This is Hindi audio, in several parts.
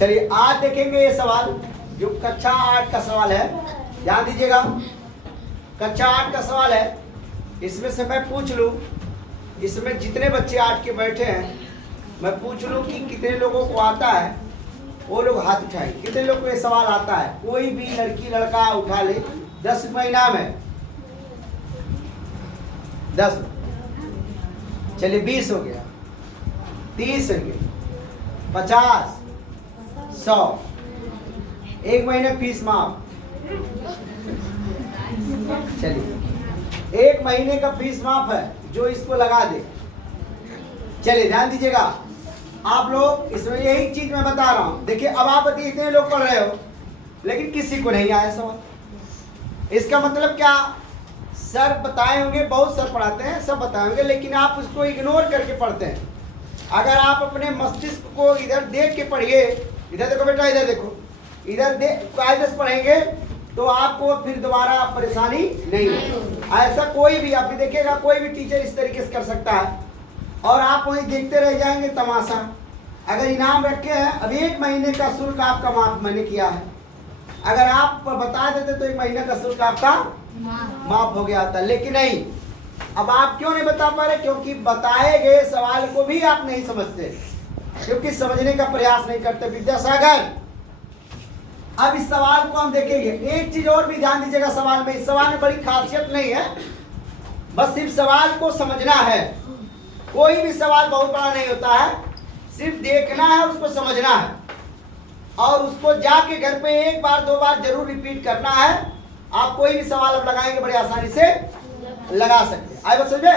चलिए आज देखेंगे ये सवाल जो कक्षा 8 का सवाल है। ध्यान दीजिएगा, कक्षा 8 का सवाल है। इसमें से मैं पूछ लूँ, इसमें जितने बच्चे 8 के बैठे हैं मैं पूछ लूँ कि कितने लोगों को आता है, वो लोग हाथ उठाएं। कितने लोग को ये सवाल आता है? कोई भी लड़की लड़का उठा ले। 10 रुपये इनाम है। 10, चलिए 20 हो गया, 30 हो गया, 50, 100। एक महीने फीस माफ। चलिए 1 महीने का फीस माफ है जो इसको लगा दे। चलिए ध्यान दीजिएगा आप लोग, इसमें यही चीज मैं बता रहा हूं। देखिए अब आप बताइए इतने लोग पढ़ रहे हो लेकिन किसी को नहीं आया सवाल। इसका मतलब क्या? सर बताए होंगे, बहुत सर पढ़ाते हैं, सब बताए होंगे, लेकिन आप उसको इग्नोर करके पढ़ते हैं। अगर आप अपने मस्तिष्क को इधर देख के पढ़िए, इधर देखो बेटा, इधर देखो, इधर कायदे से पढ़ेंगे तो आपको फिर दोबारा परेशानी नहीं है। ऐसा कोई भी आप भी देखिएगा, कोई भी टीचर इस तरीके से कर सकता है और आप वहीं देखते रह जाएंगे तमाशा। अगर इनाम रखे हैं, अब 1 महीने का शुल्क आपका माफ मैंने किया है। अगर आप बता देते तो 1 महीने का शुल्क आपका माफ हो गया था, लेकिन नहीं। अब आप क्यों नहीं बता पा रहे? क्योंकि बताए गए सवाल को भी आप नहीं समझते, क्योंकि समझने का प्रयास नहीं करते। विद्यासागर, अब इस सवाल को हम देखेंगे। एक चीज और भी ध्यान दीजिएगा सवाल में, इस सवाल में बड़ी खासियत नहीं है, बस सिर्फ सवाल को समझना है। कोई भी सवाल बहुत बड़ा नहीं होता है, सिर्फ देखना है, उसको समझना है और उसको जाके घर पे 1 बार 2 बार जरूर रिपीट करना है। आप कोई भी सवाल अब लगाएंगे बड़े आसानी से लगा सकते हैं। आए बस समझे?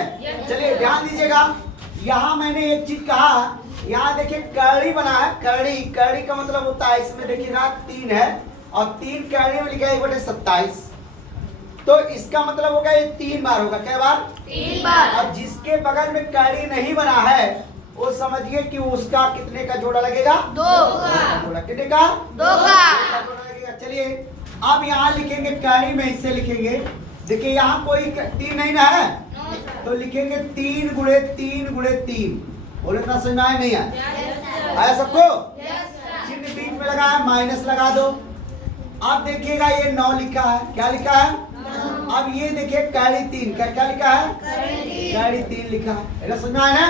चलिए ध्यान दीजिएगा, यहाँ मैंने एक चीज कहा, यहाँ देखिए कड़ी बना है। कड़ी, कड़ी का मतलब होता है, इसमें देखिएगा 3 है और 3 कड़ी में लिखा है 1/27, तो इसका मतलब होगा ये 3 बार होगा। क्या बार? 3 बार। और जिसके बगल में कड़ी नहीं बना है वो समझिए कि उसका कितने का जोड़ा लगेगा? 2 का। कितने का? 2 का जोड़ा लगेगा। चलिए अब यहाँ लिखेंगे, कड़ी में इससे लिखेंगे। देखिए यहाँ कोई 3 नहीं ना है, तो लिखेंगे 3 × 3 × 3। बोले इतना समझ में आया नहीं आया? आया सबको? चिन्ह बीच में लगा है, माइनस लगा दो। अब देखिएगा ये 9 लिखा है। क्या लिखा है? अब ये देखिए कड़ी 3, क्या लिखा है? कड़ी 3 लिखा है। समझ में आया ना?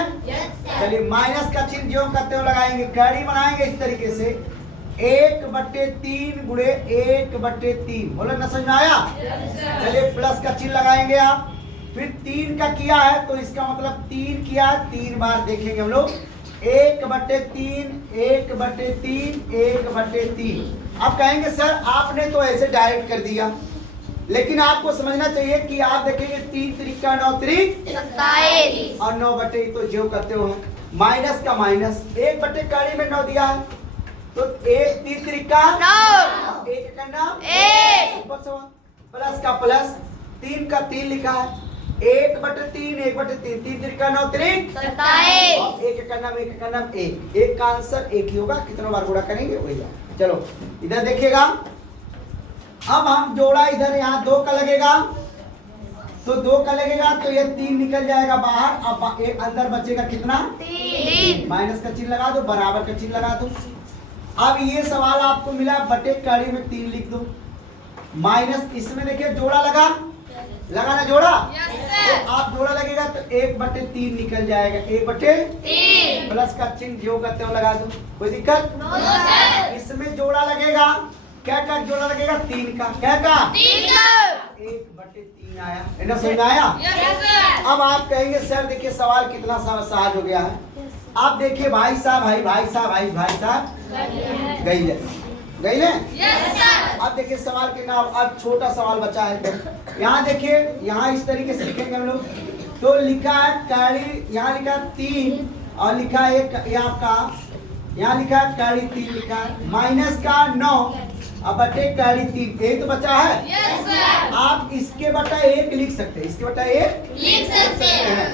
चलिए माइनस का चिन्ह जो करते हो लगाएंगे, कड़ी बनाएंगे इस तरीके से 1/3 × 1/3। बोले ना समझ में आया? चलिए प्लस का चिन्ह लगाएंगे आप, फिर 3 का किया है तो इसका मतलब 3 किया, 3 बार देखेंगे हम लोग। 1/3 1/3 1/3। अब कहेंगे सर आपने तो ऐसे डायरेक्ट कर दिया, लेकिन आपको समझना चाहिए कि आप देखेंगे 3 त्रिका 9 त्रिक 27 और 9/, तो जो करते हो माइनस का माइनस, 1/कड़ी में 9 दिया है तो 1 3 त्रिका 9, 1 का 9 1, प्लस का प्लस, 3 का 3 लिखा है 1/3 1/3, 3 त्रिका 9 त्रिक 27 और 1 का नाम 1 का नाम 1। 1 का आंसर 1 ही होगा, कितना बार गुणा करेंगे वही। चलो इधर देखिएगा, अब हम जोड़ा इधर यहाँ 2 का लगेगा तो 2 का लगेगा तो ये 3 निकल जाएगा बाहर। अब एक अंदर बचेगा कितना? 3। माइनस का चिन्ह लगा दो, बराबर का चिन्ह लगा दो। अब ये सवाल आपको मिला बटे कड़ी में 3 लिख दो, माइनस इसमें देखिए जोड़ा लगा ना जोड़ा? तो आप जोड़ा लगेगा तो 1/3 निकल जाएगा, 1/3 प्लस का चिन्ह जो करते हो लगा दो। कोई दिक्कत? इसमें जोड़ा लगेगा, क्या का जोड़ा लगेगा? 3 का। क्या का? 3 का। 1/3 आया। इतना समझ में आया? अब आप कहेंगे सर देखिए सवाल कितना सहज हो गया है। आप देखिए भाई साहब भाई साहब गई ले। अब देखिए सवाल के नाम, अब छोटा सवाल बचा है। यहाँ देखिए, यहाँ इस तरीके से लिखेंगे हम लोग, तो लिखा है कड़ी, यहाँ लिखा 3 और लिखा है ये आपका, यहाँ लिखा है कड़ी 3 लिखा है, माइनस का 9 अब बटे कड़ी 3, यही तो बचा है। आप इसके बटा 1 लिख सकते हैं, इसके बटा 1 लिख सकते हैं।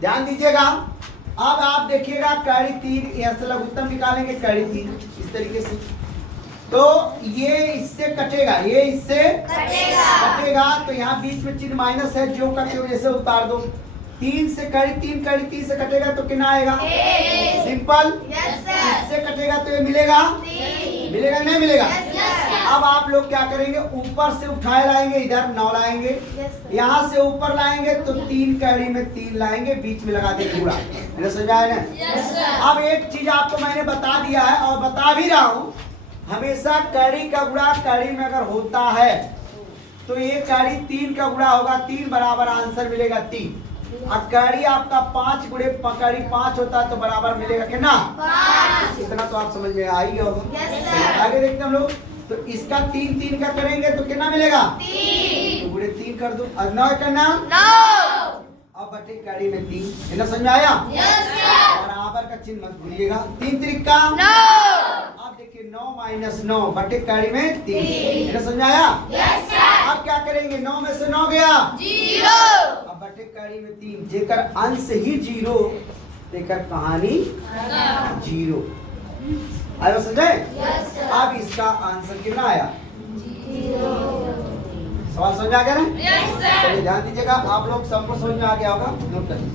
ध्यान दीजिएगा, अब आप देखिएगा कड़ी 3, यहाँ से लघुत्तम निकालेंगे कड़ी 3 इस तरीके से, तो ये इससे कटेगा, ये इससे कटेगा तो यहाँ बीच में चिन्ह माइनस है, जो करते हो जैसे उतार दो। 3 से कड़ी 3 से कटेगा तो कितना आएगा? सिंपल। इससे कटेगा तो ये मिलेगा मिलेगा नहीं मिलेगा? अब आप लोग क्या करेंगे, ऊपर से उठाए लाएंगे, इधर 9 लाएंगे, यहाँ से ऊपर लाएंगे तो 3 कड़ी में 3 लाएंगे, बीच में लगा देंगे गुणा। मैंने समझा है ना? अब एक चीज आपको मैंने बता दिया है और बता भी रहा हूँ, हमेशा कड़ी का गुणा कड़ी में अगर होता है तो ये कड़ी 3 का गुणा होगा, 3 बराबर आंसर मिलेगा 3। अब कड़ी आपका 5 गुणे कड़ी 5 होता है तो बराबर मिलेगा कितना? 5। इतना तो आप समझ में आ ही गया होगा। आगे देखते हम लोग, तो इसका 3 3 का करेंगे तो कितना मिलेगा? 3। तो गुणे 3 कर दो, और 9 करना 9। अब बटे कड़ी में 3, इतना समझ में आया? और आवर का चिन्ह मत भूलिएगा, 3 त्रिका 9। अब देखिए 9 माइनस 9 बटे कड़ी में 3, इतना समझ में आया? अब क्या करेंगे, 9 में से 9 गया 0, अब बटे कड़ी में 3, जेकर अंश ही 0 देकर कहानी 0। आया समझे? अब इसका आंसर कितना आया? 0। सवाल समझ आ गया ना? चलिए ध्यान दीजिएगा, आप लोग सबको समझ में आ गया होगा, नोट करिए।